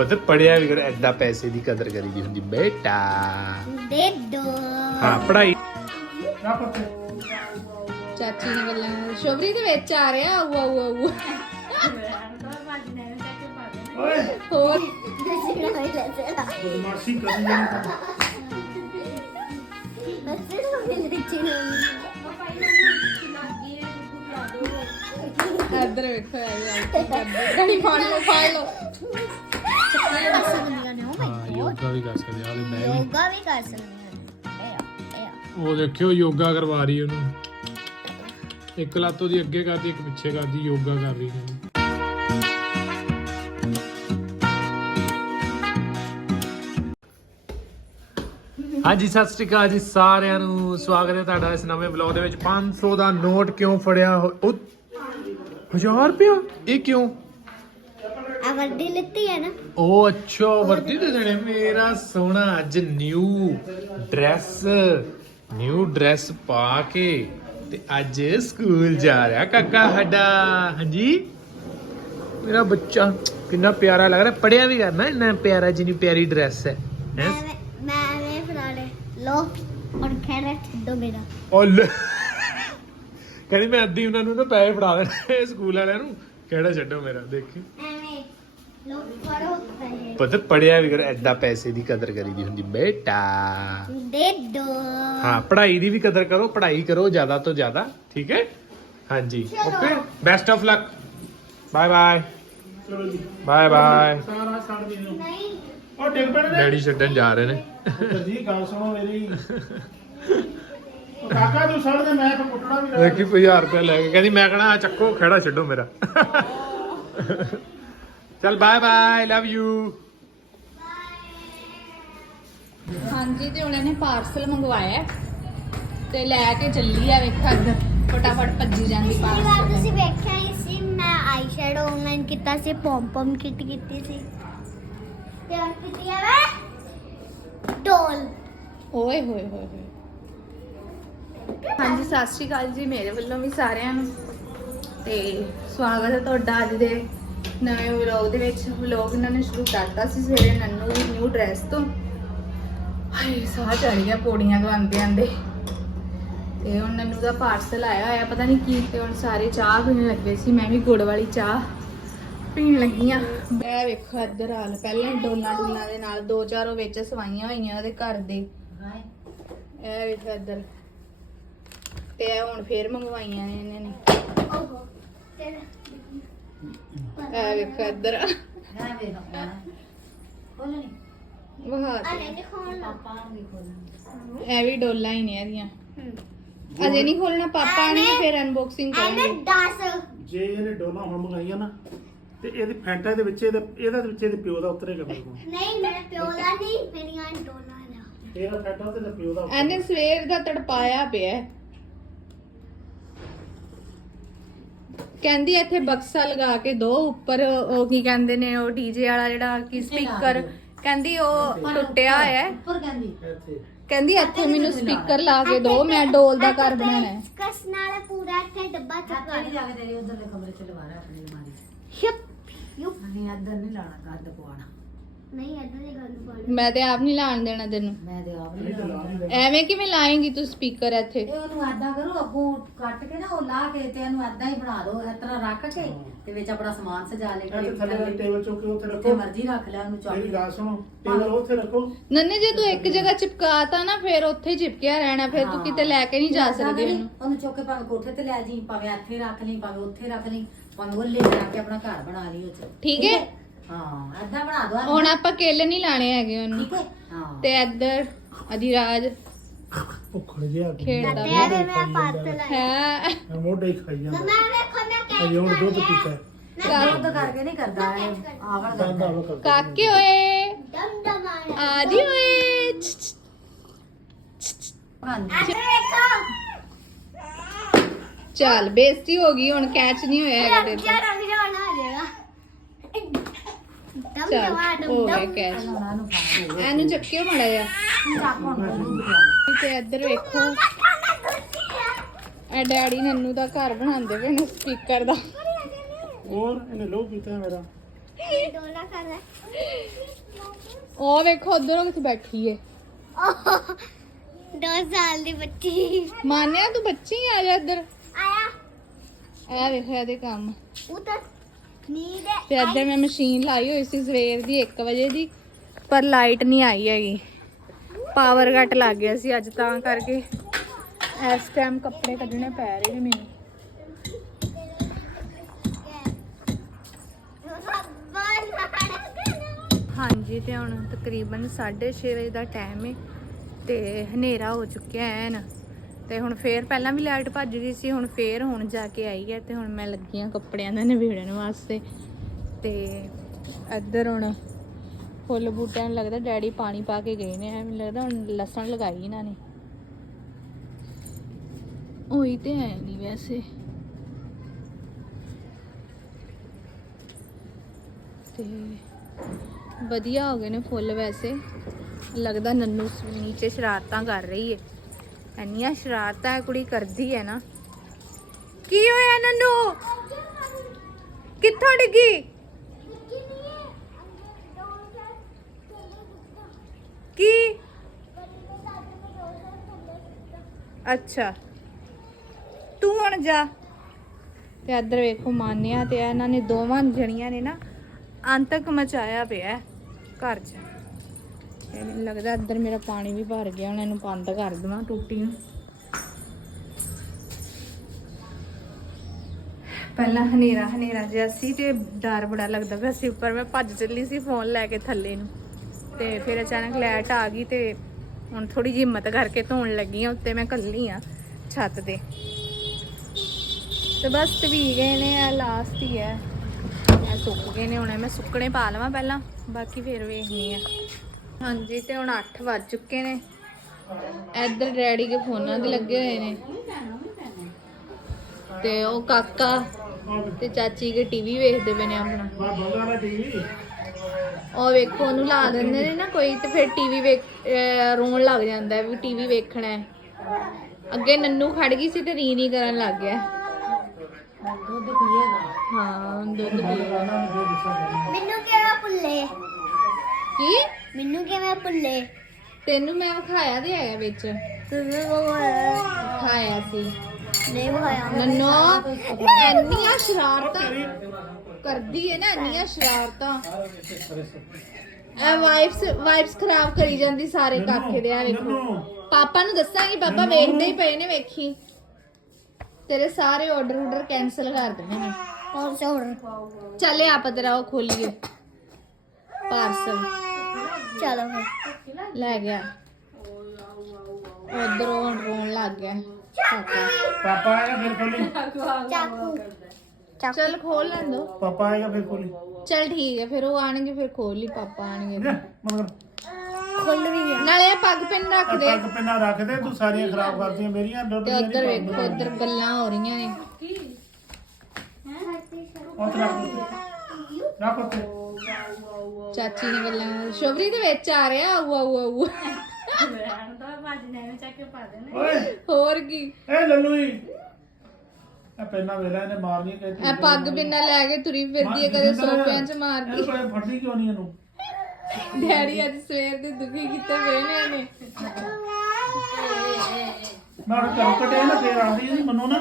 ਪਤਾ ਪੜਿਆ ਵੀ ਕਰ ਐਦਾਂ ਪੈਸੇ ਦੀ ਕਦਰ ਕਰੀਦੀ ਹੁੰਦੀ ਬੇਟਾ। ਦੇ ਦੋ ਹਾਂ ਪੜਾਈ ਚਾਚੀ ਨੇ ਗੱਲਾਂ। ਸ਼ੋਭਰੀ ਦੇ ਵਿੱਚ ਆ ਰਿਹਾ ਆਊ ਆਊ ਆਊ। ਹੋਰ? ਬਦਮਾਸ਼ੀ ਕਰੀ ਜਾਂਦੀ ਇੱਧਰ ਵੇਖੋ ਗਣੀ ਫੜ ਲਓ ਫੜ ਲਓ। ਹਾਂ ਯੋਗਾ ਵੀ ਕਰ ਸਕਦੇ ਆ ਉਹਦੇ ਮੈਂ ਵੀ ਯੋਗਾ ਵੀ ਕਰ ਸਕਦੀਆਂ ਨੇ। ਇਹ ਇਹ ਉਹ ਦੇਖਿਓ ਯੋਗਾ ਕਰਵਾ ਰਹੀ ਉਹਨੂੰ। ਇੱਕ ਲੱਤ ਉਹਦੀ ਅੱਗੇ ਕਰਦੀ ਇੱਕ ਪਿੱਛੇ ਕਰਦੀ ਯੋਗਾ ਕਰ ਰਹੀ ਹੈ। ਹਾਂਜੀ ਸਤਿ ਸ਼੍ਰੀ ਅਕਾਲ ਜੀ ਸਾਰਿਆਂ ਨੂੰ। ਸਵਾਗਤ ਹੈ ਤੁਹਾਡਾ ਇਸ ਨਵੇਂ ਵਲੌਗ ਦੇ ਵਿੱਚ। 500 ਦਾ ਨੋਟ ਕਿਉਂ ਫੜਿਆ ਹੋ- ਉਹ 1000 ਰੁਪਇਆ ਇਹ ਕਿਉਂ? ਵਰਦੀ ਲਿੱਤੀ ਹੈ ਨਾ। ਉਹ ਅੱਛਾ ਵਰਦੀ ਦੇ ਦੇਣੇ। ਮੇਰਾ ਸੋਹਣਾ ਅੱਜ ਨਿਊ ਡਰੈਸ ਨਿਊ ਡਰੈਸ ਪਾ ਕੇ ਤੇ ਅੱਜ ਸਕੂਲ ਜਾ ਰਿਹਾ ਕਾਕਾ ਸਾਡਾ। ਹਾਂਜੀ? ਮੇਰਾ ਬੱਚਾ ਕਿੰਨਾ ਪਿਆਰਾ ਲੱਗ ਰਿਹਾ। ਪੜਿਆ ਵੀ ਕਰਨਾ ਇੰਨਾ ਪਿਆਰਾ ਜਿੰਨੀ ਪਿਆਰੀ ਡਰੈਸ ਹੈ। ਹੈਂ? ਮੈਂ ਮੈਂ ਮੈਂ ਫਰਾੜੇ ਲੋ। ਔਰ ਖੈਰ ਛੱਡੋ ਮੇਰਾ। ਉਹ ਲੈ। ਕਹਿੰਦੀ ਮੈਂ ਅੱਧੀ ਉਹਨਾਂ ਨੂੰ ਨਾ ਪੈਸੇ ਫੜਾ ਦੇਣੇ ਸਕੂਲ ਵਾਲਿਆਂ ਨੂੰ। ਕਿਹੜਾ ਛੱਡੋ ਮੇਰਾ ਦੇਖੀ। ਐਵੇਂ ਲੋ ਪਤਾ ਪੜਿਆ ਵੀ ਕਰ ਐਦਾਂ ਪੈਸੇ ਦੀ ਕਦਰ ਕਰੀਦੀ ਹੁੰਦੀ ਬੇਟਾ। ਦੇ ਦੋ ਹਾਂ ਪੜ੍ਹਾਈ ਦੀ ਵੀ ਕਦਰ ਕਰੋ ਪੜ੍ਹਾਈ ਕਰੋ ਜ਼ਿਆਦਾ ਤੋਂ ਜ਼ਿਆਦਾ ਠੀਕ ਹੈ? ਹਾਂਜੀ okay best of luck bye bye ਚਲੋ ਜੀ। ਬਾਏ ਬਾਏ ਸਾਰਾ ਛੱਡ ਦੇ ਦਿਓ। ਨਹੀਂ। ਉਹ ਡਿੱਗ ਪੈਣੇ ਨੇ। ਡੈਡੀ ਛੱਡਣ ਜਾ ਰਹੇ ਨੇ। ਪੁੱਤਰ ਜੀ ਗੱਲ ਸੁਣੋ ਮੇਰੀ। ਉਹ ਕਾਕਾ ਤੂੰ ਛੱਡ ਦੇ ਮੈਂ ਤਾਂ ਕੁੱਟਣਾ ਵੀ ਦੇਖੀ 1000 ਰੁਪਏ ਲੈ ਕੇ ਕਹਿੰਦੀ ਮੈਂ ਕਹਣਾ ਚੱਕੋ ਖੜਾ ਛੱਡੋ ਮੇਰਾ। ਚਲ ਬਾਏ ਬਾਏ ਲਵ ਯੂ ਹਾਂਜੀ ਤੇ ਉਹਨਾਂ ਨੇ ਪਾਰਸਲ ਮੰਗਵਾਇਆ ਤੇ ਲੈ ਕੇ ਚੱਲੀ ਆ ਵੇਖਾ ਫਟਾਫਟ ਭੱਜੀ ਜਾਂਦੀ ਵਾਰ ਪਾਰਸਲ ਤੁਸੀਂ ਵੇਖਿਆ ਹੀ ਸੀ ਮੈਂ ਆਈ ਸ਼ੈਡੋ ਆਨਲਾਈਨ ਕੀਤਾ ਸੀ ਪੌਮ ਪੌਮ ਕਿਟ ਕੀਤੀ ਸੀ। ਤੇ ਹੁਣ ਕੀਤੀ ਹੈ ਮੈਂ ਡੋਲ ਓਏ ਹੋਏ ਹੋਏ ਹੋਏ। ਹਾਂਜੀ ਸਤਿ ਸ਼੍ਰੀ ਅਕਾਲ ਜੀ ਮੇਰੇ ਵੱਲੋਂ ਵੀ ਸਾਰਿਆਂ ਨੂੰ। ਤੇ ਸਵਾਗਤ ਹੈ ਤੁਹਾਡਾ ਅੱਜ ਦੇ ਨਵੇਂ ਵਲੌਗ ਦੇ ਵਿੱਚ ਵਲੌਗ ਇਹਨਾਂ ਨੇ ਸ਼ੁਰੂ ਕਰਤਾ ਸੀ ਸਵੇਰੇ ਨੰਨੂ ਦੀ ਨਿਊ ਡਰੈਸ ਤੋਂ। ਹਾਏ, ਸਾਹ ਚੜ ਗਿਆ ਪੌੜੀਆਂ ਤੋਂ ਆਂਦੇ ਆਂਦੇ ਤੇ ਹੁਣ ਨੰਨੂ ਦਾ ਪਾਰਸਲ ਆਇਆ ਹੋਇਆ, ਪਤਾ ਨਹੀਂ ਕੀ ਤੇ ਹੁਣ ਸਾਰੇ ਚਾਹ ਪੀਣ ਲੱਗੇ ਸੀ, ਮੈਂ ਵੀ ਗੁੜ ਵਾਲੀ ਚਾਹ ਪੀਣ ਲੱਗੀ ਆ। ਇਹ ਵੇਖੋ ਇੱਧਰ ਹਾਲ, ਪਹਿਲਾਂ ਡੋਲਾ ਡੋਲਾ ਦੇ ਨਾਲ ਦੋ ਚਾਰ ਉਹ ਵਿੱਚ ਸਵਾਈਆਂ ਹੋਈਆਂ ਉਹਦੇ ਘਰ ਦੇ। ਇਹ ਵੇਖੋ ਇੱਧਰ। ਤੇ ਹੁਣ ਫੇਰ ਮੰਗਵਾਈਆਂ ਨੇ ਇਹਨਾਂ ਨੇ। ਓਹੋ ਤੇਰਾ ਇਹ ਵੇਖੋ ਇੱਧਰ। ਵਾਹ ਅਨੇ ਨਹੀਂ ਖੋਲਣਾ। ਇਹ ਵੀ ਡੋਲਾ ਹੀ ਨੇ ਇਹਦੀਆਂ। ਅਜੇ ਨਹੀਂ ਖੋਲਣਾ ਪਾਪਾ ਨੇ ਫਿਰ ਅਨਬਾਕਸਿੰਗ ਕਰਾਂਗੇ 10 ਜੇ ਇਹਨੇ ਡੋਲਾ ਹੁਣ ਮੰਗਾਈਆਂ ਨਾ ਤੇ ਇਹਦੀ ਫੈਂਟਾ ਦੇ ਵਿੱਚ ਇਹਦੇ ਇਹਦਾ ਵਿੱਚ ਇਹਦੇ ਪਿਓ ਦਾ ਉਤਰੇਗਾ ਮੇਰੇ ਕੋਲ ਨਹੀਂ ਮੇਰੇ ਪਿਓ ਦਾ ਨਹੀਂ ਮੇਰੀਆਂ ਡੋਲਾ ਦਾ। ਇਹਦਾ ਫੈਂਟਾ ਤੇ ਪਿਓ ਦਾ ਇਹਨੇ ਸਵੇਰ ਦਾ ਤੜਪਾਇਆ ਪਿਆ। ਕਹਿੰਦੀ ਇੱਥੇ ਬਕਸਾ ਲਗਾ ਕੇ ਦੋ ਉੱਪਰ ਉਹ ਕੀ ਕਹਿੰਦੇ ਨੇ ਉਹ ਡੀਜੇ ਵਾਲਾ ਜਿਹੜਾ ਕੀ ਸਪੀਕਰ ਕਹਿੰਦੀ ਉਹ ਟੁੱਟਿਆ ਹੋਇਆ। ਹੈ ਇੱਥੇ। ਕਹਿੰਦੀ ਇੱਥੇ ਮੈਨੂੰ ਸਪੀਕਰ ਲਾ ਕੇ ਦੋ ਮੈਂ ਡੋਲ ਦਾ ਘਰ ਬਣਾਉਣਾ ਹੈ ਕਸ ਨਾਲ ਪੂਰਾ ਇੱਥੇ ਡੱਬਾ ਚੁੱਕਾ ਜਾ ਕੇ ਤੇਰੇ ਉਧਰਲੇ ਕਮਰੇ ਚ ਲਵਾ ਰਿਹਾ ਆਪਣੀ ਅਲਮਾਰੀ ਚ। ਯੂ ਨਹੀਂ ਅੱਧਰ ਨਹੀਂ ਲਾਣਾ ਕੱਦ ਪਵਾਣਾ ਨਹੀਂ ਇਦਾਂ ਦੀ ਗੱਲ ਪੜ ਮੈਂ ਤੇ ਆਪ ਨਹੀਂ ਲਾਣ ਦੇਣਾ ਤੈਨੂੰ। ਮੈਂ ਤੇ ਆਪ ਨਹੀਂ ਐਵੇਂ ਕਿਵੇਂ ਲਾਏਂਗੀ ਤੂੰ ਸਪੀਕਰ ਇੱਥੇ? ਇਹ ਉਹਨੂੰ ਏਦਾਂ ਕਰੋ ਅੱਗੋਂ ਕੱਟ ਕੇ ਨਾ ਉਹ ਲਾ ਕੇ ਤੇ ਇਹਨੂੰ ਏਦਾਂ ਹੀ ਬਣਾ ਦਿਓ ਇਸ ਤਰ੍ਹਾਂ ਰੱਖ ਕੇ ਤੇ ਵਿੱਚ ਆਪਣਾ ਸਮਾਨ ਸਜਾ ਲੈ ਇੱਥੇ ਥੱਲੇ ਵਾਲੀ ਟੇਬਲ ਚੁੱਕ ਕੇ ਉੱਥੇ ਜਿੱਥੇ ਰੱਖੋ ਮਰਜ਼ੀ ਰੱਖ ਲਿਆ ਉਹਨੂੰ ਮੇਰੀ ਚੌਕ ਗੱਲ ਸੁਣੋ ਟੇਬਲ ਉੱਥੇ ਰੱਖੋ। ਨੰਨੇ ਜੇ ਤੂੰ ਇੱਕ ਜਗ੍ਹਾ ਚਿਪਕਾਤਾ ਨਾ ਫਿਰ ਉੱਥੇ ਹੀ ਚਿਪਕਿਆ ਰਹਿਣਾ ਫਿਰ ਤੂੰ ਕਿਤੇ ਲੈ ਕੇ ਨਹੀਂ ਜਾ ਸਕਦੀ ਉਹਨੂੰ ਉਹਨੂੰ ਚੁੱਕ ਕੇ ਭਾਵੇਂ ਕੋਠੇ ਤੇ ਲੈ ਜੀ ਭਾਵੇਂ ਇੱਥੇ ਰੱਖ ਲਈ ਭਾਵੇਂ ਉੱਥੇ ਰੱਖ ਲਈ ਭਾਵੇਂ ਉਹ ਲੈ ਜਾ ਕੇ ਆਪਣਾ ਘਰ ਬਣਾ ਲਈ ਉਹ ਚ। ਠੀਕ ਹੈ? ਹਾਂ ਏਦਾਂ ਬਣਾ ਦੋ ਹੁਣ ਆਪਾਂ ਕੇਲੇ ਨਹੀਂ ਲਾਣੇ ਹੈਗੇ ਉਹਨੂੰ। ਠੀਕ ਹੈ? ਹਾਂ। ਤੇ ਇੱਧਰ ਅਧਿਰਾਜ ਭੁੱਖੜ ਜਿਹਾ ਖੇਡਦਾ ਮੈਂ ਪੱਤ ਲਾਇਆ ਹੈ। ਮੈਂ ਮੋਢੇ ਹੀ ਖਾਈ ਜਾਂਦਾ। ਮੈਂ ਵੇਖੋ ਮੈਂ ਕਹਿ ਅਜੇ ਹੁਣ ਦੁੱਧ ਪੀਤਾ ਕਰਕੇ ਨਹੀਂ ਕਰਦਾ ਦੰਦ ਕਰਦਾ ਕਾਕੇ ਓਏ ਦਮ ਦਮ ਆਇਆ ਆਜੀ ਓਏ। ਛ, ਛ, ਖਾਂਦੀ ਅੱਗੇ ਵੇਖੋ ਚੱਲ ਬੇਇੱਜ਼ਤੀ ਹੋ ਗਈ ਹੁਣ ਕੈਚ ਨਹੀਂ ਹੋਇਆ ਹੈਗਾ ਤੇਰੇ ਤੋਂ। ਜਰਾ ਚੱਲ ਦਮ ਹੋ ਗਿਆ ਦਮ ਕੈਚ ਉਹਨਾਂ ਨੂੰ ਖਾ ਦੋ ਇਹਨੂੰ ਚੱਕਿਓ ਮੜਾ ਜਾ ਚੱਕ ਹੁਣ ਦੁੱਧ ਪਿਆ। ਤੇ ਇੱਧਰ ਵੇਖੋ। ਇਹ ਡੈਡੀ ਨੰਨੂ ਦਾ ਘਰ ਬਣਾਉਂਦੇ ਪਏ ਨੇ ਸਪੀਕਰ ਦਾ। ਹੋਰ ਇਹਨੇ ਲੋ ਪੀਤਾ ਮੇਰਾ। ਡੋਲਾ ਕਰ ਲੈ। ਉਹ ਵੇਖੋ ਉਧਰੋਂ ਕਿੱਥੇ ਬੈਠੀ ਏ। ਦੋ ਸਾਲ ਦੀ ਬੱਚੀ। ਮਾਨਿਆ ਤੂੰ ਬੱਚੀ ਆ ਜਾ ਇੱਧਰ। ਆਇਆ। ਇਹ ਵੇਖੋ ਇਹਦੇ ਕੰਮ। ਉਤਰ ਨੀਂਦ ਤੇ ਇੱਧਰ ਮੈਂ ਮਸ਼ੀਨ ਲਾਈ ਹੋਈ ਸੀ ਸਵੇਰ ਦੀ 1 ਵਜੇ ਦੀ ਪਰ ਲਾਈਟ ਨਹੀਂ ਆਈ ਹੈਗੀ। ਪਾਵਰ ਕੱਟ ਲੱਗ ਗਿਆ ਸੀ ਅੱਜ ਤਾਂ ਕਰਕੇ ਇਸ ਟਾਈਮ ਕੱਪੜੇ ਕੱਢਣੇ ਪੈ ਰਹੇ ਨੇ ਮੈਨੂੰ। ਹਾਂਜੀ ਤੇ ਹੁਣ ਤਕਰੀਬਨ 6:30 ਵਜੇ ਦਾ ਟਾਈਮ ਹੈ ਤੇ ਹਨੇਰਾ ਹੋ ਚੁੱਕਿਆ ਹੈ ਨਾ ਤੇ ਹੁਣ ਫੇਰ ਪਹਿਲਾਂ ਵੀ ਲਾਈਟ ਭੱਜ ਗਈ ਸੀ, ਹੁਣ ਫੇਰ ਹੁਣ ਜਾ ਕੇ ਆਈ ਹੈ ਤੇ ਹੁਣ ਮੈਂ ਲੱਗੀ ਹਾਂ ਕੱਪੜਿਆਂ ਦਾ ਨਿਬੇੜਨ ਵਾਸਤੇ। ਤੇ ਇੱਧਰ ਹੁਣ ਫੁੱਲ ਬੂਟਿਆਂ ਨੂੰ ਲੱਗਦਾ ਡੈਡੀ ਪਾਣੀ ਪਾ ਕੇ ਗਏ ਨੇ ਮੈਨੂੰ ਲੱਗਦਾ ਹੁਣ ਲਸਣ ਲਗਾਈ ਇਹਨਾਂ ਨੇ। ਉਹੀ ਤੇ ਹੈ ਨਹੀਂ ਵੈਸੇ। ਤੇ ਵਧੀਆ ਹੋ ਗਏ ਨੇ ਫੁੱਲ ਵੈਸੇ। ਲੱਗਦਾ ਨੰਨੂ ਨੀਚੇ ਸ਼ਰਾਰਤਾਂ ਕਰ ਰਹੀ ਹੈ ਇੰਨੀਆਂ ਸ਼ਰਾਰਤਾਂ ਇਹ ਕੁੜੀ ਕਰਦੀ ਹੈ ਨਾ। ਕੀ ਹੋਇਆ ਨੰਨੂ? ਕਿੱਥੋਂ ਡਿੱਗੀ? ਕੀ? ਅੱਛਾ। ਤੂੰ ਹੁਣ ਜਾ। ਤੇ ਇੱਧਰ ਵੇਖੋ ਮਾਨਿਆ ਤੇ ਇਹਨਾਂ ਨੇ ਦੋਵਾਂ ਜਣੀਆਂ ਨੇ ਨਾ ਅੰਤਕ ਮਚਾਇਆ ਪਿਆ ਘਰ 'ਚ। ਮੈਨੂੰ ਲੱਗਦਾ ਇੱਧਰ ਮੇਰਾ ਪਾਣੀ ਵੀ ਭਰ ਗਿਆ, ਹੁਣ ਇਹਨੂੰ ਬੰਦ ਕਰ ਦੇਵਾਂ ਟੂਟੀ ਨੂੰ। ਪਹਿਲਾਂ ਹਨੇਰਾ ਹਨੇਰਾ ਜਿਹਾ ਸੀ ਤੇ ਡਰ ਬੜਾ ਲੱਗਦਾ ਪਿਆ ਸੀ। ਉੱਪਰ ਮੈਂ ਭੱਜ ਚੱਲੀ ਸੀ ਫੋਨ ਲੈ ਕੇ ਥੱਲੇ ਨੂੰ। ਤੇ ਫਿਰ ਅਚਾਨਕ ਲਾਈਟ ਆ ਗਈ ਤੇ ਹੁਣ ਥੋੜੀ ਜਿਹੀ ਹਿੰਮਤ ਕਰਕੇ ਧੋਣ ਲੱਗੀ ਆ ਉੱਤੇ ਮੈਂ ਕੱਲੀ ਆ ਛੱਤ ਤੇ। ਤੇ ਬਸ ਤਵੀ ਗਏ ਨੇ ਆ ਲਾਸਟ ਹੀ ਹੈ। ਇਹ ਸੁੱਕ ਗਏ ਨੇ, ਹੁਣ ਮੈਂ ਸੁੱਕਣੇ ਪਾ ਲਵਾਂ ਪਹਿਲਾਂ, ਬਾਕੀ ਫਿਰ ਵੇਖਣੀ ਆ ਹਾਂਜੀ ਤੇ ਹੁਣ 8 ਵੱਜ ਚੁੱਕੇ ਨੇ। ਇੱਧਰ ਡੈਡੀ ਦੇ ਫੋਨਾਂ ਤੇ ਲੱਗੇ ਹੋਏ ਨੇ। ਤੇ ਉਹ ਕਾਕਾ ਤੇ ਚਾਚੀ ਕੇ ਟੀਵੀ ਵੇਖਦੇ ਪਏ ਨੇ ਆਪਣਾ। ਉਹ ਵੇਖੋ ਉਹਨੂੰ ਲਾ ਦਿੰਦੇ ਨੇ ਨਾ ਕੋਈ ਤੇ ਫਿਰ ਟੀਵੀ ਵੇਖ ਰੋਣ ਲੱਗ ਜਾਂਦਾ ਵੀ ਟੀਵੀ ਵੇਖਣਾ ਹੈ। ਅੱਗੇ ਨੰਨੂ ਖੜ ਗਈ ਸੀ ਤੇ ਰੀ ਰੀ ਕਰਨ ਲੱਗ ਗਿਆ। ਦੁੱਧ ਪੀਏਗਾ ਹਾਂ ਦੁੱਧ ਪੀਏਗਾ। ਮੈਨੂੰ ਕਿਵੇਂ ਭੁੱਲੇ? ਕੀ? ਮੈਨੂੰ ਕਿਵੇਂ ਭੁੱਲੇ? ਤੈਨੂੰ ਮੈਂ ਵਿਖਾਇਆ ਤੇ ਹੈਗਾ ਵਿੱਚ। ਤੁਸੀਂ ਬੋਲ ਖਾਇਆ ਸੀ। ਨਹੀਂ ਹੋਇਆ ਨੰਨੋ ਇੰਨੀਆਂ ਸ਼ਰਾਰਤਾਂ ਕਰਦੀ ਹੈ ਨਾ ਇੰਨੀਆਂ ਸ਼ਰਾਰਤਾਂ। ਇਹ ਵਾਈਫਸ ਵਾਈਫਸ ਖਰਾਬ ਕਰੀ ਜਾਂਦੀ ਸਾਰੇ ਕਾਕੇ ਦੇ ਆ ਵੇਖੋ ਪਾਪਾ ਨੂੰ ਦੱਸਾਂਗੀ ਪਾਪਾ ਵੇਖਦੇ ਹੀ ਪਏ ਨੇ ਵੇਖੀ। ਤੇਰੇ ਸਾਰੇ ਆਰਡਰ ਆਰਡਰ ਕੈਨਸਲ ਕਰ ਦੇਣੇ ਨੇ। ਕੌਣ ਸੇ ਆਰਡਰ ਚੱਲੇ ਆਪਾਂ ਤੇਰਾ ਉਹ ਖੋਲੀਏ। ਪਾਰਸਲ। ਚਲੋ ਫਿਰ ਲੈ ਗਿਆ। ਉਧਰੋਂ ਰੋਣ ਲੱਗ ਗਿਆ। ਕਾਕਾ ਪਾਪਾ ਆਏਗਾ ਫਿਰ ਖੋਲੀ। ਚਾਕੂ। ਚਾਕੂ। ਚੱਲ ਖੋਲ ਲੈਣ ਦੋ। ਪਾਪਾ ਆਏਗਾ ਫਿਰ ਖੋਲੀ। ਚੱਲ ਠੀਕ ਹੈ ਫਿਰ ਉਹ ਆਣਗੇ ਫਿਰ ਖੋਲ ਲਈ ਪਾਪਾ ਆਣਗੇ। ਲੈ, ਮਗਰ ਖੁੱਲ ਵੀ ਗਿਆ। ਨਾਲੇ ਪੱਗ ਪਿੰਨ ਰੱਖ ਦੇ। ਪੱਗ ਪਿੰਨਾ ਰੱਖ ਦੇ ਤੂੰ ਸਾਰੀਆਂ ਖਰਾਬ ਕਰਦੀਆਂ ਮੇਰੀਆਂ ਤੇ ਉੱਧਰ ਵੇਖੋ ਉੱਧਰ ਗੱਲਾਂ ਹੋ ਰਹੀਆਂ ਨੇ। ਉੱਥੇ ਰੱਖ। ਰੱਖ ਚਾਚੀ ਨੇ ਗੱਲਾਂ ਸ਼ੋਭਰੀ ਦੇ ਵਿੱਚ ਆ ਰਿਹਾ ਆਊ ਆਊ ਆਊ। ਓਏ। ਹੋਰ ਕੀ? ਇਹ ਲੱਲੂ ਹੀ ਇਹ ਪੈਨਾ ਵੇਲਾ ਇਹਨੇ ਮਾਰਨੀ ਕਹਿੰਦੀ ਇਹ ਪੱਗ ਬਿੰਨਾ ਲੈ ਕੇ ਤੁਰੀ ਫਿਰਦੀ ਹੈ ਕਦੇ ਸੋਫਿਆਂ 'ਚ ਮਾਰਦੀ ਇਹਨੂੰ ਕੋਈ ਫੜਦੀ ਕਿਉਂ ਨਹੀਂ ਇਹਨੂੰ? ਡੈਡੀ ਅੱਜ ਸਵੇਰ ਦੇ ਦੁਖੀ ਕੀਤੇ ਪਏ ਨੇ ਇਹਨੇ। ਮੈਂ ਘਰੋਂ ਕੱਢਿਆ ਨਾ ਫੇਰ ਆਉਂਦੀ ਨਹੀਂ ਮੰਨੋ ਨਾ।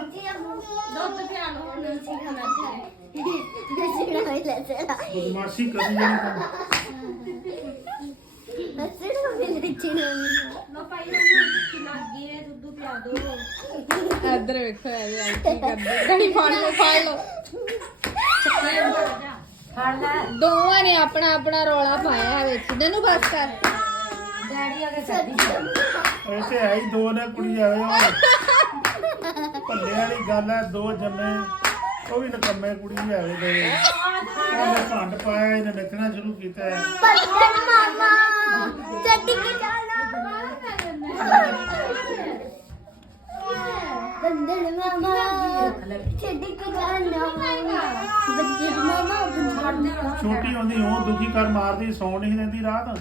ਬਦਮਾਸ਼ੀ ਕਰੀ ਜਾਣੀ ਇੱਧਰ ਵੇਖੋ ਇਹਦੇ ਨਾਲ ਕੀ ਕਰਦੇ। ਡੈਡੀ ਫੜ ਲਓ ਫੜ ਲਓ। ਫੜ ਲੈ ਦੋਵਾਂ ਨੇ ਆਪਣਾ ਆਪਣਾ ਰੌਲਾ ਪਾਇਆ ਵਿੱਚ। ਨਨੂੰ ਬਸ ਕਰ। ਡੈਡੀ ਆ ਕੇ ਛੱਡੀ ਐਸੇ ਹੈ ਹੀ ਦੋ ਨੇ ਕੁੜੀ ਉਹ ਭੱਲੇ ਵਾਲੀ ਗੱਲ ਹੈ ਦੋ ਜੰਮੇ। ਉਹ ਵੀ ਨਕੰਮੇ ਕੁੜੀ ਵੀ ਆਵੇ ਦੋ ਉਹਨੇ ਭੰਡ ਪਾਇਆ ਇਹਨੇ ਨੱਚਣਾ ਸ਼ੁਰੂ ਕੀਤਾ। ਹੈ ਬੰਦਨ ਮਾਮਾ ਛੱਡ ਕੇ ਜਾਣਾ ਬੱਚੇ ਮਾਮਾ ਬੰਦਨ ਛੋਟੀ ਹੁੰਦੀ ਉਹ ਦੁਖੀ ਕਰ ਮਾਰਦੀ ਸੌਣ ਨਹੀਂ ਦਿੰਦੀ ਰਾਤ।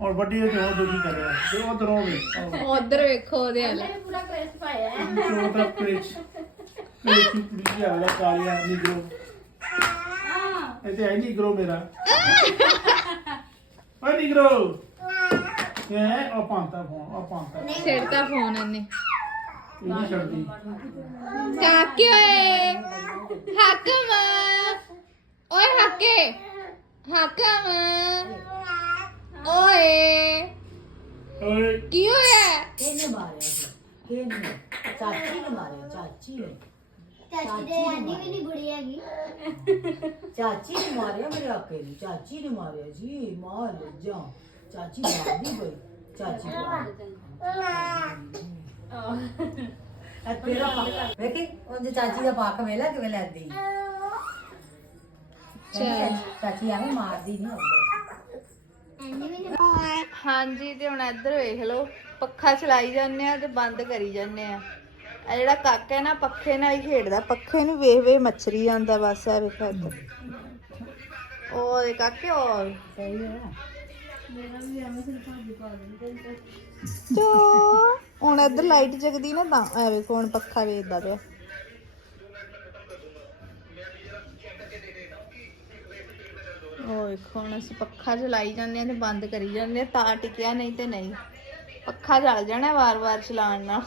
ਔਰ ਵੱਡੀ ਹੋ ਕੇ ਉਹ ਦੁਖੀ ਕਰਿਆ ਤੇ ਉਹ ਦਰੋਗੇ ਉਧਰ ਵੇਖੋ ਉਹਦੇ ਹਾਲ। ਉਹ ਤਾਂ ਕ੍ਰਿਸ਼ ਕ੍ਰਿਸ਼ ਕੁੜੀ ਆ ਵਾਲਾ ਕਾਲੀਆ ਨਿਗਰੋ। ਇੱਥੇ ਆਈ ਨਿਗਰੋ ਮੇਰਾ। ਓ ਨਿਗਰੋ। ਇਹ ਉਹ ਪਾਂਤਾ ਫੋਨ ਉਹ ਪਾਂਤਾ ਛੇੜਤਾ ਫੋਨ ਇਹਨੇ। ਇਹ ਨਹੀਂ ਛੱਡਦੀ। ਕਾਕੇ ਓਏ ਹਾਕਮ। ਓਏ ਹਾਕੇ ਹਾਕਮ। ਓਏ। ਓਏ। ਕੀ ਹੋਇਆ? ਕਿਹਨੇ ਮਾਰਿਆ ਸੀ। ਕਿਹਨੇ ਚਾਚੀ ਨੇ ਮਾਰਿਆ ਚਾਚੀ ਨੇ। ਚਾਚੀ ਦੇ ਆਂਦੀ ਵੀ ਨਹੀਂ ਬੁੜੀ ਹੈਗੀ। ਚਾਚੀ ਨੇ ਮਾਰਿਆ ਮੇਰੇ ਆਕੇ ਨੂੰ ਚਾਚੀ ਨੇ ਮਾਰਿਆ ਜੀ ਮਾਰ ਲੈ ਜਾ। ਚਾਚੀ ਮਾਰਦੀ ਚਾਚੀ ਆ ਤੇਰਾ ਪੱਕ ਵੇਖੀ ਉਹ ਚਾਚੀ ਦਾ ਪੱਕ ਵੇਲਾ ਕਿਵੇਂ ਲੈਂਦੀ। ਚਾਚੀ ਐਵੇਂ ਮਾਰਦੀ ਨਹੀਂ ਹੁੰਦਾ ਆਂਦੀ ਵੀ ਨਹੀਂ ਹਾਂਜੀ ਤੇ ਹੁਣ ਇੱਧਰ ਵੇਖ ਲਓ ਪੱਖਾ ਚਲਾਈ ਜਾਂਦੇ ਆ ਤੇ ਬੰਦ ਕਰੀ ਜਾਂਦੇ ਆ। ਆ ਜਿਹੜਾ ਕਾਕਾ ਹੈ ਨਾ ਪੱਖੇ ਨਾਲ ਹੀ ਖੇਡਦਾ। ਪੱਖੇ ਨੂੰ ਵੇਖ ਵੇਖ ਮੱਛਰੀ ਜਾਂਦਾ ਬਸ ਆ ਵੇਖੋ ਇੱਧਰ। ਉਹ ਦੇ ਕਾਕੇ ਉਹ ਸਹੀ ਹੈ ਤੋ ਹੁਣ ਇੱਧਰ ਲਾਈਟ ਜਗਦੀ ਨਾ ਤਾਂ ਐ ਵੇਖੋ ਹੁਣ ਪੱਖਾ ਵੇਖਦਾ ਪਿਆ। ਉਹ ਵੇਖੋ ਹੁਣ ਅਸੀਂ ਪੱਖਾ ਚਲਾਈ ਜਾਂਦੇ ਆ ਤੇ ਬੰਦ ਕਰੀ ਜਾਂਦੇ ਆ ਤਾਂ ਟਿਕਿਆ ਨਹੀਂ ਤੇ ਨਹੀਂ। ਪੱਖਾ ਚੱਲ ਜਾਣਾ ਵਾਰ-ਵਾਰ ਚਲਾਉਣ ਨਾਲ।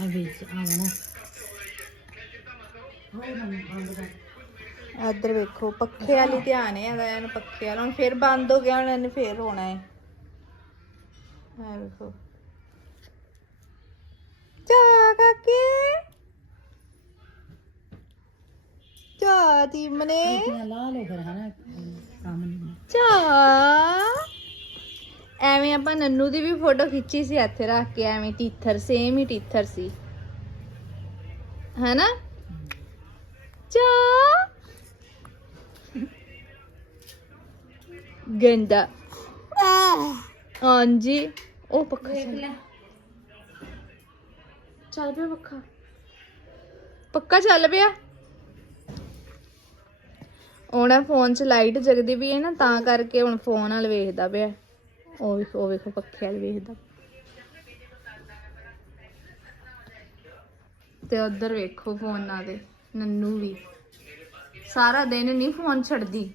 ਆ ਵਿੱਚ ਆਵਣਾ ਨਾ ਇੱਧਰ ਵੇਖੋ। ਪੱਖੇ ਵਾਲੀ ਧਿਆਨ ਹੈ ਇਹਦਾ ਇਹਨੂੰ ਪੱਖੇ ਵਾਲਾ। ਹੁਣ ਫੇਰ ਬੰਦ ਹੋ ਗਿਆ ਹੁਣ ਇਹਨੇ ਫੇਰ ਹੋਣਾ ਹੈ ਆ ਵੇਖੋ। ਚਾ ਕਾਕੇ। ਚਾ ਦੀ ਮਨੇ ਇਹ ਲਾ ਲੋ ਫਿਰ ਹਨਾ? ਕੰਮ ਨਹੀਂ ਚਾ। ਐਵੇਂ ਆਪਾਂ ਨੰਨੂ ਦੀ ਵੀ ਫੋਟੋ ਖਿੱਚੀ ਸੀ ਇੱਥੇ ਰੱਖ ਕੇ ਐਵੇਂ ਟੀਥਰ ਸੇਮ ਹੀ ਟੀਥਰ ਸੀ। ਹੈਨਾ? ਚਾ! ਗੰਦਾ। ਹਾਂਜੀ। ਉਹ ਪੱਖਾ ਚੱਲ। ਚੱਲ ਪਿਆ ਪੱਖਾ। ਪੱਕਾ ਚੱਲ ਪਿਆ। ਉਹਨਾਂ ਫੋਨ 'ਚ ਲਾਈਟ ਜਗਦੀ ਵੀ ਹੈ ਨਾ ਤਾਂ ਕਰਕੇ ਹੁਣ ਫੋਨ ਵਾਲ ਵੇਖਦਾ ਪਿਆ। ਉਹ ਵੇਖੋ ਉਹ ਵੇਖੋ ਪੱਖੇ ਵਾਲ ਵੇਖਦਾ। ਤੇ ਉਧਰ ਵੇਖੋ ਫੋਨਾਂ ਦੇ ਨੰਨੂ ਵੀ। ਸਾਰਾ ਦਿਨ ਨਹੀਂ ਫੋਨ ਛੱਡਦੀ।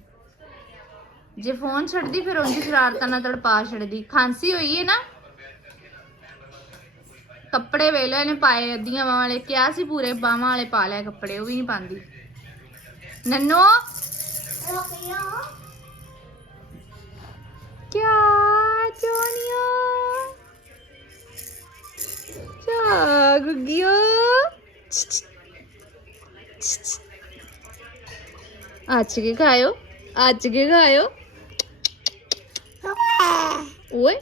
ਜੇ ਫੋਨ ਛੱਡਦੀ ਫਿਰ ਉਂਝ ਸ਼ਰਾਰਤਾਂ ਨਾਲ ਤੜਪਾ ਛੱਡਦੀ। ਖਾਂਸੀ ਹੋਈ ਹੈ ਨਾ? ਕੱਪੜੇ ਵੇਲੇ ਨੇ ਪਾਏ ਅੱਧੀਆਂ ਬਾਹਾਂ ਵਾਲੇ ਕਿਹਾ ਸੀ ਪੂਰੇ ਬਾਹਾਂ ਵਾਲੇ ਪਾ ਲਿਆ ਕੱਪੜੇ ਉਹ ਵੀ ਨਹੀਂ ਪਾਉਂਦੀ। ਨੰਨੋ? 조안이요. 자, 그기요. 치치. 치치. 아직에 가요? 아직에 가요? 오에?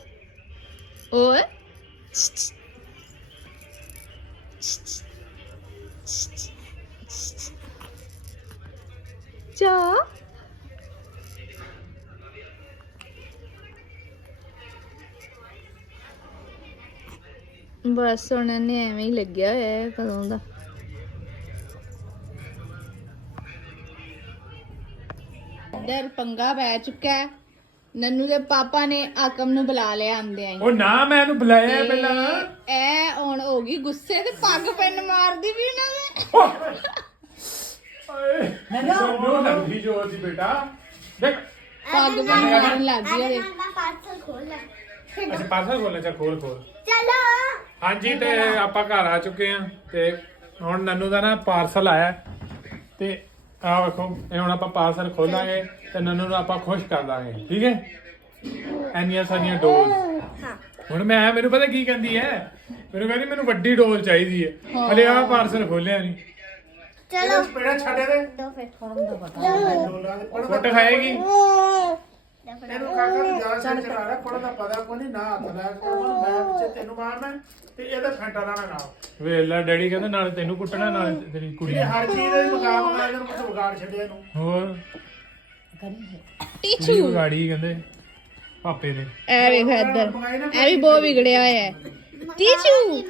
오에? 치치. 치치. 치치. 치치. 자. ਬਸ ਹੁਣ ਇਹਨੇ ਐਵੇਂ ਹੀ ਲੱਗਿਆ ਹੋਇਆ ਹੈ ਕਦੋਂ ਦਾ। ਇੱਧਰ ਪੰਗਾ ਪੈ ਚੁੱਕਾ ਹੈ। ਨੰਨੂ ਦੇ ਪਾਪਾ ਨੇ ਆਕਮ ਨੂੰ ਬੁਲਾ ਲਿਆ ਆਂਦੇ ਆਂ ਉਹ ਨਾ ਮੈਂ ਇਹਨੂੰ ਬੁਲਾਇਆ ਪਹਿਲਾਂ। ਐ ਹੁਣ ਹੋ ਗਈ ਗੁੱਸੇ ਤੇ ਪੱਗ ਪੈਨ ਮਾਰਦੀ ਵੀ ਉਹਨਾਂ ਦੇ। ਮੈਨੂੰ ਲੱਗਦੀ ਜੋ ਸੀ ਬੇਟਾ। ਦੇਖ। ਪੱਗ ਪੈਨ ਮਾਰਨ ਲੱਗ ਗਈ ਉਹਦੇ। ਮੈਂ ਪਾਰਸਲ ਖੋਲ ਲੈ। ਅੱਛਾ ਪਾਸਾ ਖੋਲਣਾ ਚਾ ਖੋਲ ਖੋਲ। ਚਲੋ। ਹਾਂਜੀ ਤੇ ਆਪਾਂ ਘਰ ਆ ਚੁੱਕੇ ਆ ਤੇ ਹੁਣ ਨੰਨੂ ਦਾ ਨਾ ਪਾਰਸਲ ਆਇਆ ਤੇ ਆ ਵੇਖੋ ਇਹ ਹੁਣ ਆਪਾਂ ਪਾਰਸਲ ਖੋਲਾਂਗੇ ਤੇ ਨੰਨੂ ਨੂੰ ਆਪਾਂ ਖੁਸ਼ ਕਰ ਦਾਂਗੇ ਠੀਕ ਹੈ? ਐਨੀਆਂ ਸਾਰੀਆਂ ਡੋਲ ਹੁਣ ਮੈਂ ਮੈਨੂੰ ਪਤਾ ਕੀ ਕਹਿੰਦੀ ਹੈ? ਮੈਨੂੰ ਕਹਿੰਦੀ ਮੈਨੂੰ ਵੱਡੀ ਡੋਲ ਚਾਹੀਦੀ ਹੈ। ਹਲੇ ਆ ਪਾਰਸਲ ਖੋਲਿਆ ਨਹੀਂ। ਚਲੋ। ਪੇੜਾ ਛੱਡੇ ਦੇ ਦੋ ਫਿਰ ਪੜਨ ਦਾ ਪਤਾ ਡੋਲਾ ਦੇ ਫੁੱਟ ਖਾਏਗੀ? ਇਹਨੂੰ ਕਾਕਾ ਨੂੰ ਜ਼ਿਆਦਾ ਸਿਰ ਚੜਾ ਰਿਹਾ ਪੜਨ ਦਾ ਪਤਾ ਕੋਈ ਨਹੀਂ ਨਾ ਹੱਥ ਲੈ ਕੇ ਉਹਨੂੰ ਮੈਂ ਪਿੱਛੇ ਤੈਨੂੰ ਮਾਰਨਾ ਤੇ ਇਹਦਾ ਫੈਂਟਾ ਲਾਣਾ ਨਾਲ ਵੇਲਾ ਡੈਡੀ ਕਹਿੰਦਾ ਨਾਲੇ ਤੈਨੂੰ ਕੁੱਟਣਾ ਨਾਲੇ ਤੇਰੀ ਕੁੜੀ ਇਹ ਨੂੰ। ਹਰ ਚੀਜ਼ ਦਾ ਹੀ ਮੁਕਾਬਲਾ ਇਹਨੂੰ ਕੁਝ ਵਿਗਾੜ ਛੱਡਿਆ ਇਹਨੂੰ। ਹੋਰ? ਕਰੀ ਕੁੜੀ ਵਿਗਾੜੀ ਕਹਿੰਦੇ ਪਾਪੇ ਨੇ। ਐ ਵੇਖ ਇੱਧਰ ਐ ਵੀ ਬਹੁਤ ਵਿਗੜਿਆ ਹੋਇਆ ਹੈ। ਟੀਚੂ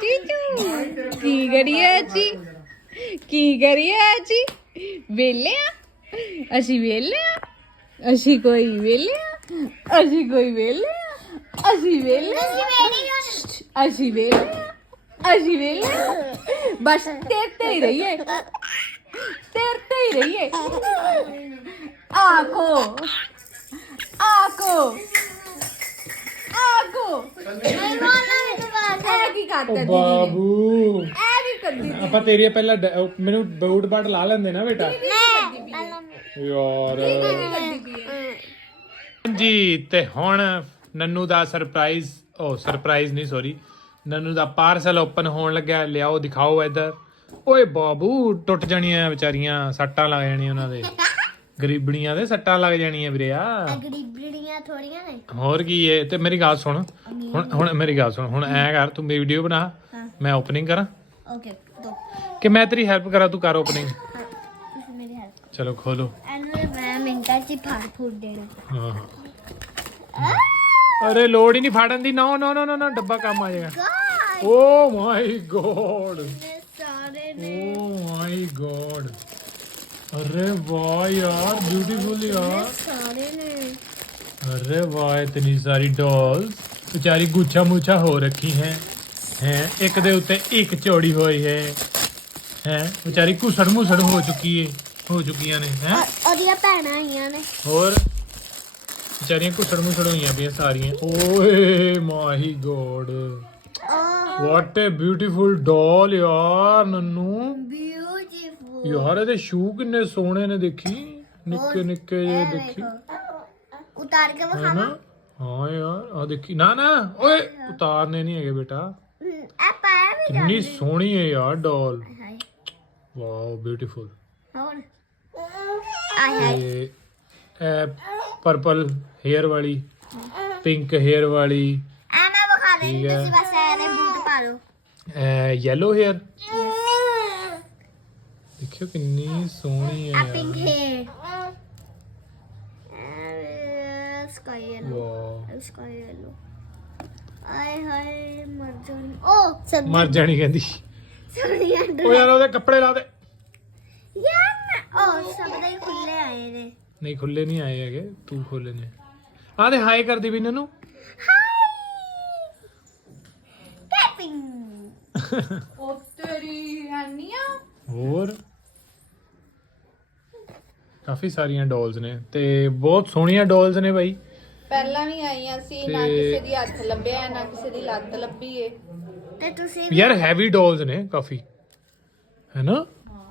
ਟੀਚੂ ਕੀ ਕਰੀਏ ਜੀ ਕੀ ਕਰੀਏ ਜੀ ਵੇਲੇ ਆ? ਅਸੀਂ ਵੇਲੇ ਆ? ਅਸੀਂ ਕੋਈ ਵੇਲੇ ਆ? ਅਸੀਂ ਕੋਈ ਵੇਲੇ ਆ? ਅਸੀਂ ਵੇਲੇ ਅਸੀਂ ਵੇਲੇ ਅਸੀਂ ਵੇਲੇ ਬਸ ਤੇਰੇ ਤੇ ਹੀ ਰਹੀਏ। ਤੇਰੇ ਤੇ ਹੀ ਰਹੀਏ। ਆਕੋ ਆਕੋ ਆਕੋ ਇਹ ਕੀ ਕਰਦਾ ਦੀਦੀ ਨੇ? ਬਾਬੂ। ਇਹ ਕੀ ਕਰਦੀ ਆਪਾਂ ਤੇਰੀ ਪਹਿਲਾਂ ਡ- ਉਹ ਮੈਨੂੰ ਬੂਟ ਬਾਟ ਲਾ ਲੈਂਦੇ ਨਾ ਬੇਟਾ। ਯਾਰ। ਕਰਦੀ ਪਈ ਹੈ? ਜੀ ਤੇ ਹੁਣ ਨੰਨੂ ਦਾ ਸਰਪ੍ਰਾਈਜ਼ ਉਹ ਸਰਪ੍ਰਾਈਜ਼ ਨਹੀਂ ਸੌਰੀ ਨੰਨੂ ਦਾ ਪਾਰਸਲ ਓਪਨ ਹੋਣ ਲੱਗਿਆ ਲਿਆਓ ਦਿਖਾਓ ਇੱਧਰ। ਓਏ ਬਾਬੂ ਟੁੱਟ ਜਾਣੀਆਂ ਵਿਚਾਰੀਆਂ ਸੱਟਾਂ ਲੱਗ ਜਾਣੀਆਂ ਉਹਨਾਂ ਦੇ। ਗਰੀਬਣੀਆਂ ਦੇ ਸੱਟਾਂ ਲੱਗ ਜਾਣੀਆਂ ਵੀਰਿਆ ਗਰੀਬੜੀਆਂ ਥੋੜੀਆਂ ਨੇ। ਹੋਰ ਕੀ ਏ? ਤੇ ਮੇਰੀ ਗੱਲ ਸੁਣ ਹੁਣ ਹੁਣ ਮੇਰੀ ਗੱਲ ਸੁਣ ਹੁਣ ਐ ਕਰ ਤੂੰ ਮੇਰੀ ਵੀਡੀਓ ਬਣਾ ਮੈਂ ਓਪਨਿੰਗ ਕਰਾਂ। ਓਕੇ ਦੋ। ਕਿ ਮੈਂ ਤੇਰੀ ਹੈਲਪ ਕਰਾਂ ਤੂੰ ਕਰ ਓਪਨਿੰਗ ਮੇਰੀ ਹੈਲਪ ਚਲੋ ਖੋਲੋ। ਐਨੂੰ ਮੈਂ ਮਿੰਟਾਂ ਚ ਹੀ ਫਾੜ ਫੂੜ ਦੇਣਾ ਹਾਂ ਅਰੇ ਲੋੜ ਹੀ ਨਹੀਂ ਫਾੜਨ ਦੀ ਨੋ ਨੋ ਨੋ ਨੋ ਡੱਬਾ ਕੰਮ ਆ ਜਾਏਗਾ ਗਾਇਸ ਓ ਮਾਈ ਗੋਡ ਸਾਰੇ ਨੇ ਓ ਮਾਈ ਗੋਡ ਅਰੇ ਵਾਹ ਯਾਰ ਬਿਊਟੀਫੁਲ ਯਾਰ ਸਾਰੇ ਨੇ अरे वाह इतनी सारी डॉल्स बेचारी गुच्छा मुच्छा हो रखी हैं हैं एक दे उत्ते एक चौड़ी होई है हैं बेचारी घुसड़ मुसड़ हो चुकी है ਹੋ ਚੁੱਕੀਆਂ ਨੇ ਹੈ? ਉਹਦੀਆਂ ਭੈਣਾਂ ਆਈਆਂ ਨੇ। ਹੋਰ? ਵਿਚਾਰੀਆਂ ਘੁੱਟਣ ਨੂੰ ਹੋਈਆਂ ਪਈਆਂ ਸਾਰੀਆਂ। ਓਏ my God. What a beautiful doll ਯਾਰ ਨੰਨੂ। ਬਿਊਟੀਫੁਲ ਯਾਰ ਇਹਦੇ ਸ਼ੂ ਕਿੰਨੇ ਸੋਹਣੇ ਨੇ ਦੇਖੀ? ਨਿੱਕੇ ਨਿੱਕੇ ਜੇ ਦੇਖੀ। ਉਤਾਰ ਕੇ ਵਿਖਾਵਾਂ? ਹਾਂ ਯਾਰ ਆ ਦੇਖੀ। ਨਾ ਨਾ ਓਏ ਉਤਾਰਨੇ ਨਹੀਂ ਹੈਗੇ ਬੇਟਾ। ਆ ਪਾਇਆ ਵੀ ਕਿੰਨੀ ਸੋਹਣੀ ਹੈ ਯਾਰ ਡੋਲ ਵਾਓ ਬਿਊਟੀਫੁਲ ਹੋਰ? ਆਏ ਹਾਏ ਤੇ ਇਹ ਪਰਪਲ ਹੇਅਰ ਵਾਲੀ ਪਿੰਕ ਹੇਅਰ ਵਾਲੀ ਆ ਮੈਂ ਵਿਖਾ ਦੇਣੀ ਠੀਕ। ਤੁਸੀਂ ਬਸ ਇਹਦੇ ਬੂਟ ਪਾ ਲਓ। ਯੈਲੋ ਹੇਅਰ ਦੇਖਿਓ ਕਿੰਨੀ ਸੋਹਣੀ ਆ ਪਿੰਕ ਹੈ ਸਕਾਈ ਯੈਲੋ ਸਕਾਈ ਯੈਲੋ ਆਏ ਹਾਏ ਮਰ ਜਾਣ। ਓ ਸਭ ਮਰ ਜਾਣੀ ਕਹਿੰਦੀ। ਸੋਹਣੀਆਂ ਓ ਯਾਰ ਉਹਦੇ ਕੱਪੜੇ ਲਾ ਦੇ ਯਾਰ ਮੈਂ ਓ ਸਭ ਦੇ ਖੁੱਲੇ ਆਏ ਨੇ। ਨਹੀਂ ਖੁੱਲੇ ਨਹੀਂ ਆਏ ਹੈਗੇ। ਤੂੰ ਖੋਲੇ ਨੇ ਆ ਦੇ ਹਾਈ ਕਰਦੀ ਵੀ ਇਹਨਾਂ ਨੂੰ ਟੈਪਿੰਗ ਉਹ ਤੇਰੀ ਹੈਨੀਆਂ ਹੋਰ? ਕਾਫੀ ਸਾਰੀਆਂ ਡਾਲਸ ਨੇ ਤੇ ਬਹੁਤ ਸੋਹਣੀਆਂ ਡਾਲਸ ਨੇ ਬਾਈ। ਪਹਿਲਾਂ ਵੀ ਆਈਆਂ ਸੀ ਨਾ ਤੇ- ਕਿਸੇ ਦੀ ਹੱਥ ਲੱਭਿਆ ਨਾ ਕਿਸੇ ਦੀ ਲੱਤ ਲੱਭੀ ਏ। ਤੇ ਤੁਸੀਂ ਯਾਰ ਹੈਵੀ ਡਾਲਸ ਨੇ ਕਾਫੀ। ਹੈ ਨਾ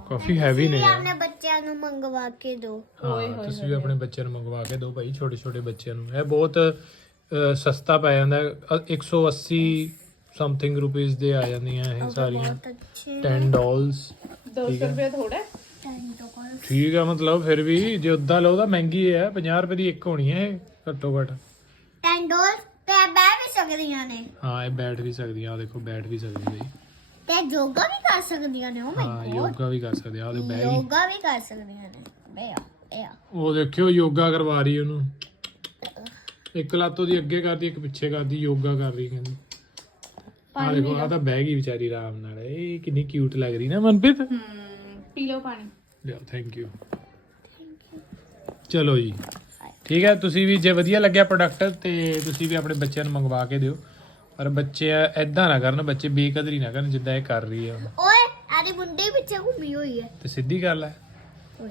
ਕਾਫੀ ਹੈਵੀ ਨੇ ਯਾਰ। ਆਪਣੇ ਬੱਚਿਆਂ ਨੂੰ ਮੰਗਵਾ ਕੇ ਦਿਓ। ਹਾਂ ਤੁਸੀਂ ਵੀ ਆਪਣੇ ਬੱਚਿਆਂ ਨੂੰ ਮੰਗਵਾ ਕੇ ਦਿਓ ਭਾਈ ਛੋਟੇ ਛੋਟੇ ਬੱਚਿਆਂ ਨੂੰ। ਇਹ ਬਹੁਤ ਅ, ਸਸਤਾ ਪੈ ਜਾਂਦਾ ਹੈ। ਅ, 180 ਸਮਥਿੰਗ ਰੁਪੀਸ ਦੇ ਆ ਜਾਂਦੀਆਂ ਇਹ ਸਾਰੀਆਂ। ਬਹੁਤ ਅੱਛੇ 10 ਡਾਲਸ 200 ਰੁਪਏ ਥੋੜਾ ਟੈਂਟੋਕਲ ਠੀਕ ਆ ਮਤਲਬ ਫਿਰ ਵੀ ਜੇ ਉਦਾਂ ਲਓ ਤਾਂ ਮਹਿੰਗੀ ਹੈ। 50 ਰੁਪਏ ਦੀ ਇੱਕ ਹੋਣੀ ਹੈ ਇਹ, ਘੱਟੋ ਘੱਟ। ਟੈਂਡੋਲ ਤੇ ਬਹਿ ਵੀ ਸਕਦੀਆਂ ਨੇ। ਹਾਂ ਇਹ ਬੈਠ ਵੀ ਸਕਦੀ ਆ ਦੇਖੋ ਬੈਠ ਵੀ ਸਕਦੀ ਹੈ। ਜੀ। ਤੇ ਯੋਗਾ ਵੀ ਕਰ ਸਕਦੀਆਂ ਨੇ ਓ ਹਾਂ ਮਾਈ ਗੋਡ ਯੋਗਾ ਵੀ ਕਰ ਸਕਦੇ ਆ ਉਹਦੇ ਬਹਿ ਗਈ ਯੋਗਾ ਵੀ ਕਰ ਸਕਦੀਆਂ ਨੇ। ਬੇ ਆ ਇਹ ਆ। ਉਹ ਦੇਖਿਓ ਯੋਗਾ ਕਰਵਾ ਰਹੀ ਉਹਨੂੰ। ਇੱਕ ਲੱਤ ਉਹਦੀ ਅੱਗੇ ਕਰਦੀ ਇੱਕ ਪਿੱਛੇ ਕਰਦੀ ਯੋਗਾ ਕਰ ਰਹੀ ਕਹਿੰਦੀ। ਆ ਦੇਖੋ ਆ ਤਾਂ ਬਹਿ ਗਈ ਵਿਚਾਰੀ ਆਰਾਮ ਨਾਲ। ਇਹ ਕਿੰਨੀ ਕਿਊਟ ਲੱਗ ਰਹੀ ਨਾ ਮਨਪ੍ਰੀਤ। ਹੂੰ ਪੀ ਲਓ ਪਾਣੀ। ਲਿਓ ਥੈਂਕ ਯੂ ਚਲੋ ਜੀ। ਠੀਕ ਹੈ ਤੁਸੀਂ ਵੀ ਜੇ ਵਧੀਆ ਲੱਗਿਆ ਪ੍ਰੋਡਕਟ ਤੇ ਤੁਸੀਂ ਵੀ ਆਪਣੇ ਬੱਚਿਆਂ ਨੂੰ ਮੰਗਵਾ ਕੇ ਦਿਓ। ਪਰ ਬੱਚੇ ਐਦਾਂ ਨਾ ਕਰਨ ਬੱਚੇ ਬੇਕਦਰੀ ਨਾ ਕਰਨ ਜਿੱਦਾਂ ਇਹ ਕਰ ਰਹੀ ਹੈ ਹੁਣ। ਓਏ ਆਦੀ ਮੁੰਡੇ ਪਿੱਛੇ ਘੁੰਮੀ ਹੋਈ ਹੈ ਤੇ ਸਿੱਧੀ ਗੱਲ ਹੈ ਓਏ।